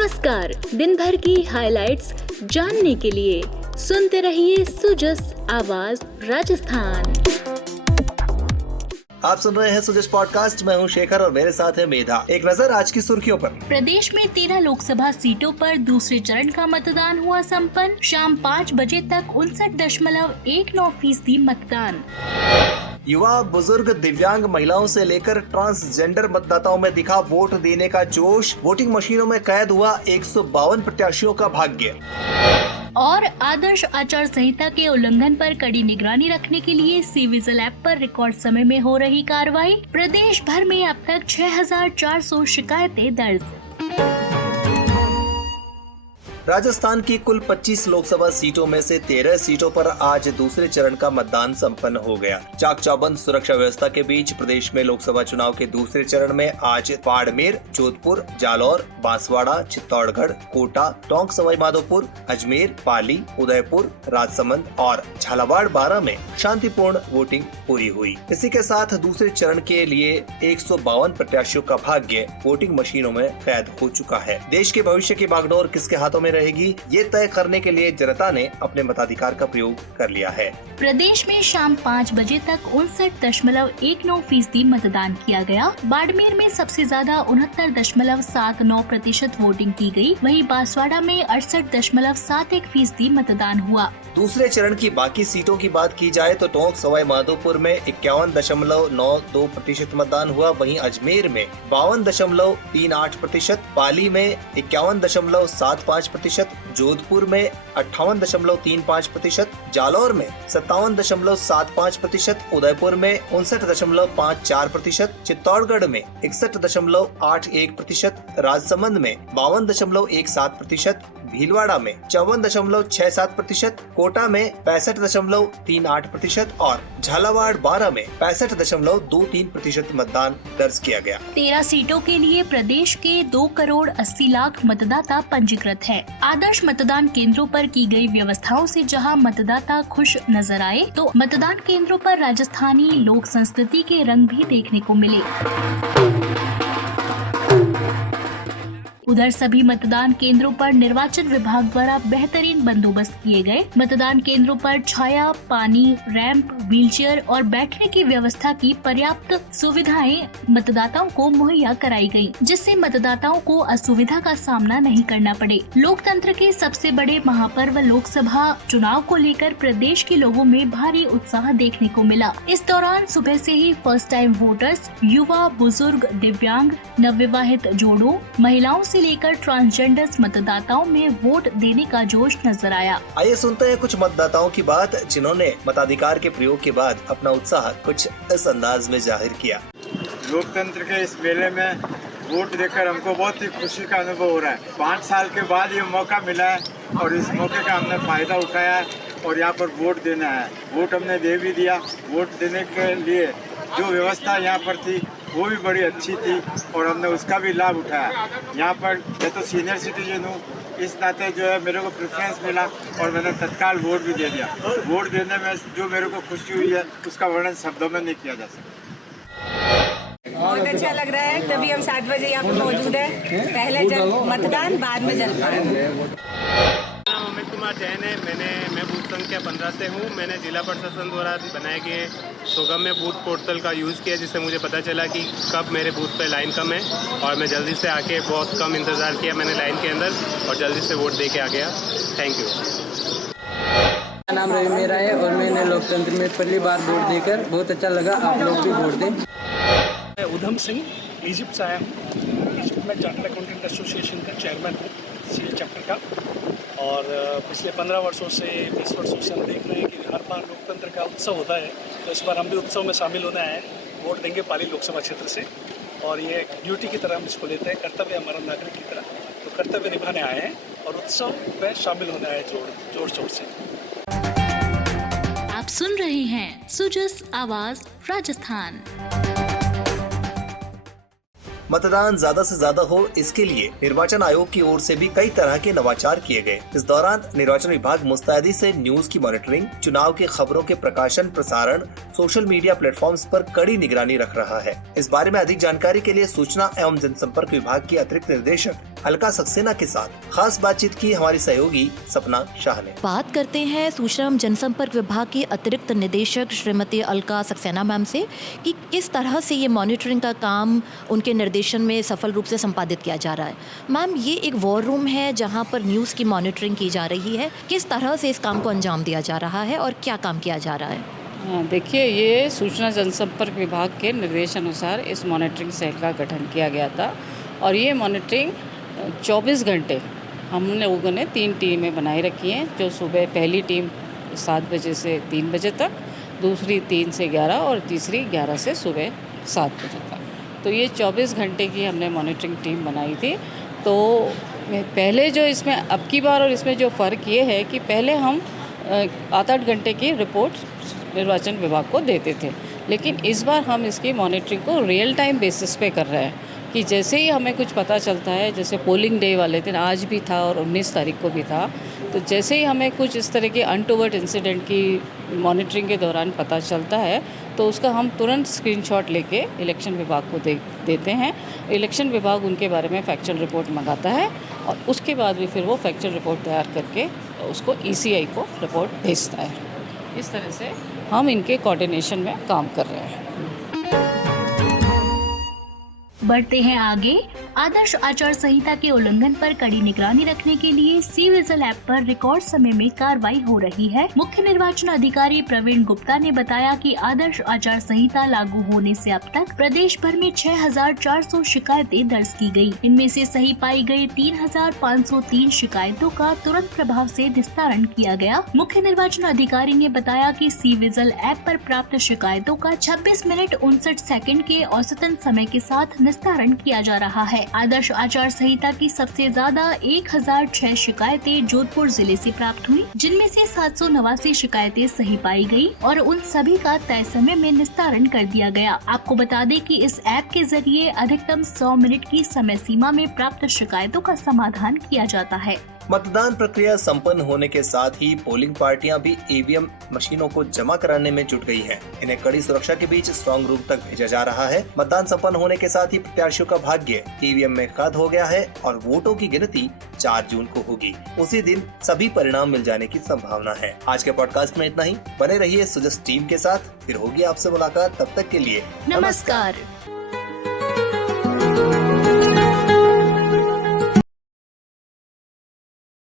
नमस्कार। दिन भर की हाइलाइट्स जानने के लिए सुनते रहिए सुजस आवाज राजस्थान। आप सुन रहे हैं सुजस पॉडकास्ट। मैं हूं शेखर और मेरे साथ है मेधा। एक नजर आज की सुर्खियों पर। प्रदेश में 13 लोकसभा सीटों पर दूसरे चरण का मतदान हुआ संपन्न। शाम 5 बजे तक 59.19% मतदान। युवा, बुजुर्ग, दिव्यांग महिलाओं से लेकर ट्रांसजेंडर मतदाताओं में दिखा वोट देने का जोश। वोटिंग मशीनों में कैद हुआ 152 प्रत्याशियों का भाग्य। और आदर्श आचार संहिता के उल्लंघन पर कड़ी निगरानी रखने के लिए सी विजिल ऐप पर रिकॉर्ड समय में हो रही कार्रवाई। प्रदेश भर में अब तक 6400 शिकायतें दर्ज। राजस्थान की कुल 25 लोकसभा सीटों में से 13 सीटों पर आज दूसरे चरण का मतदान संपन्न हो गया। चाक चौबंद सुरक्षा व्यवस्था के बीच प्रदेश में लोकसभा चुनाव के दूसरे चरण में आज बाड़मेर, जोधपुर, जालौर, बांसवाड़ा, चित्तौड़गढ़, कोटा, टोंक सवाई माधोपुर, अजमेर, पाली, उदयपुर, राजसमंद और झालावाड़ 12 में शांतिपूर्ण वोटिंग पूरी हुई। इसी के साथ दूसरे चरण के लिए 152 प्रत्याशियों का भाग्य वोटिंग मशीनों में कैद हो चुका है। देश के भविष्य की बागडोर किसके हाथों में रहेगी, ये तय करने के लिए जनता ने अपने मताधिकार का प्रयोग कर लिया है। प्रदेश में शाम 5 बजे तक 59.19% मतदान किया गया। बाड़मेर में सबसे ज्यादा 69.79% वोटिंग की गई। वहीं बांसवाड़ा में 68.71% मतदान हुआ। दूसरे चरण की बाकी सीटों की बात की जाए तो टोंक सवाई माधोपुर में 51.92% मतदान हुआ। वहीं अजमेर में 52.38%, पाली में 51.75%, जोधपुर में 58.35%, जालौर में 57.75%, उदयपुर में 59.54%, चित्तौड़गढ़ में 61.81%, राजसमंद में 52.17%, भीलवाड़ा में 54.67%, कोटा में 65.38% और झालावाड़ 12 में 65.23% मतदान दर्ज किया गया। 13 सीटों के लिए प्रदेश के 2,80,00,000 मतदाता पंजीकृत हैं। आदर्श मतदान केंद्रों पर की गई व्यवस्थाओं से जहां मतदाता खुश नजर आए, तो मतदान केंद्रों पर राजस्थानी लोक संस्कृति के रंग भी देखने को मिले। उधर सभी मतदान केंद्रों पर निर्वाचन विभाग द्वारा बेहतरीन बंदोबस्त किए गए। मतदान केंद्रों पर छाया, पानी, रैंप, व्हीलचेयर और बैठने की व्यवस्था की पर्याप्त सुविधाएं मतदाताओं को मुहैया कराई गयी, जिससे मतदाताओं को असुविधा का सामना नहीं करना पड़े। लोकतंत्र के सबसे बड़े महापर्व लोकसभा चुनाव को लेकर प्रदेश के लोगों में भारी उत्साह देखने को मिला। इस दौरान सुबह से ही फर्स्ट टाइम वोटर्स, युवा, बुजुर्ग, दिव्यांग, नवविवाहित जोड़ों, महिलाओं से लेकर ट्रांसजेंडर्स मतदाताओं में वोट देने का जोश नजर आया। आइए सुनते हैं कुछ मतदाताओं की बात, जिन्होंने मताधिकार के प्रयोग के बाद अपना उत्साह कुछ इस अंदाज में जाहिर किया। लोकतंत्र के इस मेले में वोट देकर हमको बहुत ही खुशी का अनुभव हो रहा है। 5 साल के बाद ये मौका मिला है और इस मौके का हमने फायदा उठाया है और यहाँ पर वोट देना है। वोट हमने दे भी दिया। वोट देने के लिए जो व्यवस्था यहाँ पर थी वो भी बड़ी अच्छी थी और हमने उसका भी लाभ उठाया। यहाँ पर मैं तो सीनियर सिटीजन हूँ, इस नाते जो है मेरे को प्रेफरेंस मिला और मैंने तत्काल वोट भी दे दिया। वोट देने में जो मेरे को खुशी हुई है उसका वर्णन शब्दों में नहीं किया जा सकता। बहुत अच्छा लग रहा है। तभी हम 7 बजे यहाँ पर मौजूद है। पहले मतदान, बाद में जलपान। अमित कुमार जैन है। मैं बूथ संख्या 15 से हूँ। मैंने जिला प्रशासन द्वारा बनाए गए सुगम्य बूथ पोर्टल का यूज़ किया, जिससे मुझे पता चला कि कब मेरे बूथ पे लाइन कम है और मैं जल्दी से आके बहुत कम इंतज़ार किया मैंने लाइन के अंदर और जल्दी से वोट दे के आ गया। Thank you. मेरा नाम रवि मेरा है और मैंने लोकतंत्र में पहली बार वोट देकर बहुत अच्छा लगा। आप लोग भी वोट दें। मैं उधम सिंह इजिप्ट से आया हूँ। इजिप्ट में चार्टर्ड अकाउंटेंट एसोसिएशन का चेयरमैन हूँ, सीए चैप्टर का। और पिछले 15 वर्षों से 20 वर्षों से हम देख रहे हैं कि हर बार लोकतंत्र का उत्सव होता है, तो इस बार हम भी उत्सव में शामिल होने आए हैं। वोट देंगे पाली लोकसभा क्षेत्र से और ये एक ड्यूटी की तरह हम इसको लेते हैं, कर्तव्य हमारा नागरिक की तरह। तो कर्तव्य निभाने आए हैं और उत्सव में शामिल होने आए जोर शोर से। आप सुन रहे हैं सुजस आवाज राजस्थान। मतदान ज्यादा से ज्यादा हो, इसके लिए निर्वाचन आयोग की ओर से भी कई तरह के नवाचार किए गए। इस दौरान निर्वाचन विभाग मुस्तैदी से न्यूज की मॉनिटरिंग, चुनाव की खबरों के प्रकाशन प्रसारण, सोशल मीडिया प्लेटफॉर्म्स पर कड़ी निगरानी रख रहा है। इस बारे में अधिक जानकारी के लिए सूचना एवं जनसंपर्क विभाग की अतिरिक्त निदेशक अलका सक्सेना के साथ खास बातचीत की हमारी सहयोगी सपना शाह ने। बात करते हैं सूचना एवं जनसंपर्क विभाग के अतिरिक्त निदेशक श्रीमती अलका सक्सेना मैम से कि किस तरह से ये मॉनिटरिंग का काम उनके निर्देशन में सफल रूप से संपादित किया जा रहा है। मैम, ये एक वॉर रूम है जहां पर न्यूज़ की मॉनिटरिंग की जा रही है, किस तरह से इस काम को अंजाम दिया जा रहा है और क्या काम किया जा रहा है? देखिए, ये सूचना जनसंपर्क विभाग के निर्देश अनुसार इस मॉनिटरिंग सेल का गठन किया गया था और ये मॉनिटरिंग 24 घंटे हम लोगों ने 3 टीमें बनाई रखी हैं। जो सुबह पहली टीम 7 बजे से 3 बजे तक, दूसरी 3 से 11 और तीसरी 11 से सुबह 7 बजे तक। तो ये 24 घंटे की हमने मॉनिटरिंग टीम बनाई थी। तो पहले जो इसमें अब की बार और इसमें जो फ़र्क ये है कि पहले हम 8-8 घंटे की रिपोर्ट निर्वाचन विभाग को देते थे, लेकिन इस बार हम इसकी मॉनिटरिंग को रियल टाइम बेसिस पे कर रहे हैं कि जैसे ही हमें कुछ पता चलता है, जैसे पोलिंग डे वाले दिन आज भी था और 19 तारीख को भी था, तो जैसे ही हमें कुछ इस तरह के अनटोवर्ड इंसिडेंट की मॉनिटरिंग के दौरान पता चलता है तो उसका हम तुरंत स्क्रीनशॉट लेके इलेक्शन विभाग को देते हैं। इलेक्शन विभाग उनके बारे में फैक्चुअल रिपोर्ट मंगाता है और उसके बाद भी फिर वो फैक्चुअल रिपोर्ट तैयार करके उसको ECI को रिपोर्ट भेजता है। इस तरह से हम इनके कोऑर्डिनेशन में काम कर रहे हैं। बढ़ते हैं आगे। आदर्श आचार संहिता के उल्लंघन पर कड़ी निगरानी रखने के लिए सी विजिल ऐप पर रिकॉर्ड समय में कार्रवाई हो रही है। मुख्य निर्वाचन अधिकारी प्रवीण गुप्ता ने बताया कि आदर्श आचार संहिता लागू होने से अब तक प्रदेश भर में 6400 शिकायतें दर्ज की गयी। इनमें से सही पाई गई 3503 शिकायतों का तुरंत प्रभाव से निस्तारण किया गया। मुख्य निर्वाचन अधिकारी ने बताया कि सी विजिल ऐप पर प्राप्त शिकायतों का 26 मिनट 59 सेकंड के औसतन समय के साथ निस्तारण किया जा रहा है। आदर्श आचार संहिता की सबसे ज्यादा 1006 शिकायतें जोधपुर जिले से प्राप्त हुई, जिनमें से 789 शिकायतें सही पाई गई और उन सभी का तय समय में निस्तारण कर दिया गया। आपको बता दें कि इस ऐप के जरिए अधिकतम 100 मिनट की समय सीमा में प्राप्त शिकायतों का समाधान किया जाता है। मतदान प्रक्रिया संपन्न होने के साथ ही पोलिंग पार्टियां भी EVM मशीनों को जमा कराने में जुट गई हैं। इन्हें कड़ी सुरक्षा के बीच स्ट्रांग रूम तक भेजा जा रहा है। मतदान संपन्न होने के साथ ही प्रत्याशियों का भाग्य EVM में कैद हो गया है और वोटों की गिनती 4 जून को होगी। उसी दिन सभी परिणाम मिल जाने की संभावना है। आज के पॉडकास्ट में इतना ही। बने रहिए सुजस टीम के साथ, फिर होगी आपसे मुलाकात। तब तक के लिए नमस्कार।